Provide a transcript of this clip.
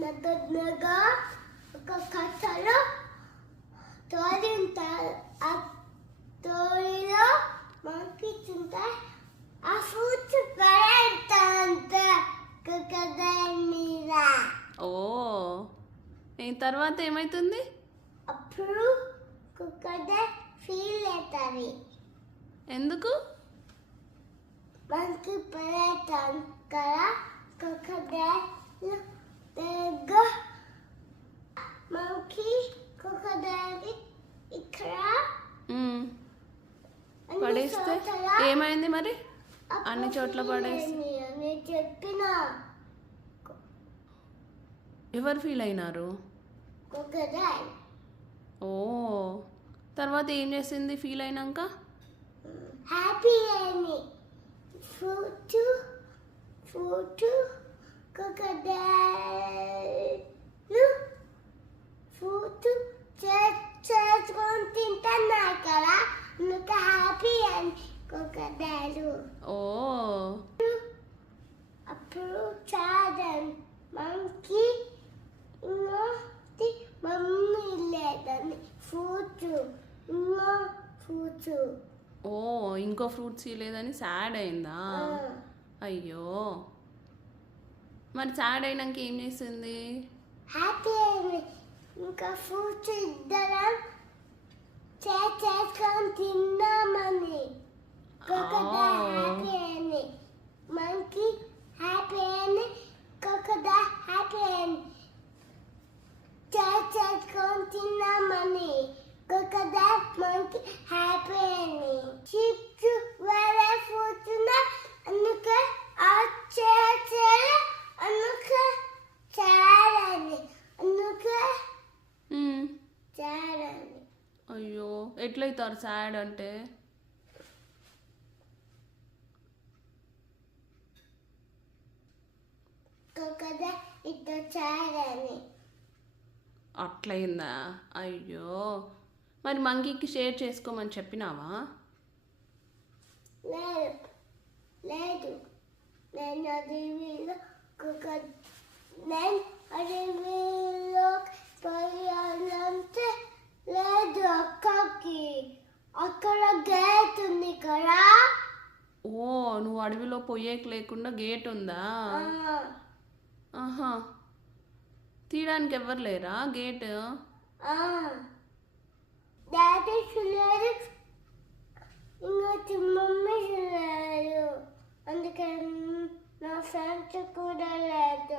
నగనగా ఒక కట్టలో తోడి ఉంటారు. ఆ తోడిలో మంకీస్ ఉంటాయి. ఆ ఫ్రూట్స్ పడేంత క్రొకొడైల్ మీద. ఓ తర్వాత ఏమవుతుంది? అప్పుడు క్రొకొడైల్ ఫీల్ అవుతుంది. ఎందుకు? మంకీ పడేస్తాం కదా క్రొకొడైల్ దగ్గర మంకీ క్రొకొడైల్ ఇక్కడ పడేస్తే ఏమైంది మరి? అన్ని చోట్ల పడేస్తే నేను చెప్పిన ఎవరు ఫీల్ అయినారు? క్రొకొడైల్. ఓ తర్వాత ఏం చేసింది ఫీల్ అయినాక? హ్యాపీ అయింది. ఫ్రూట్ క్రొకొడైల్ ఫ్రూట్ చేసుకొని తింటున్నాయి కదా, అందుకు హ్యాపీ అయింది క్రొకొడైల్. ఓ అప్పుడు చాదన్ మంకీ ఇంకోటి మమ్మీ లేదని ఫ్రూట్ ఓ ఇంకో ఫ్రూట్స్ లేదని సాడ్ అయిందా? అయ్యో మరి సాడ్ అయినాక ఏం చేసింది? హ్యాపీ అయింది. ఇంకా ఫ్రూట్స్ ఇద్దరం చేసుకొని తిన్నామని క్రొకొడైల్ హ్యాపీ అయింది. మంకీ హ్యాపీ అయింది. క్రొకొడైల్ హ్యాపీ అయింది. చేసుకొని తిన్నామని క్రొకొడైల్ మంకీ హ్యాపీ అయింది. చిప్స్ వేరే ఫ్రూట్స్ ఉన్నాయి, అందుకే ఆ అందుకే చాలండి అందుకే చాలండి. అయ్యో ఎట్లయితారు సాడ్ అంటే? క్రొకొడైల్ ఇట్లా చాలండి. అట్లయిందా? అయ్యో మరి మంకీకి షేర్ చేసుకోమని చెప్పినావా? లేదు నేను అడవిలో పోయాలంటే లేదు. అక్కకి అక్కడ గేట్ ఉంది కదా. ఓ నువ్వు అడవిలో పొయ్యేకి లేకుండా గేట్ ఉందా? ఆహా తీయడానికి ఎవ్వరు లేరా గేట్? డాడీ చూడలేదు, ఇంకొచ్చి మమ్మీ చూడలేదు, అందుకని నా ఫ్రెండ్స్ కూడా లేదు.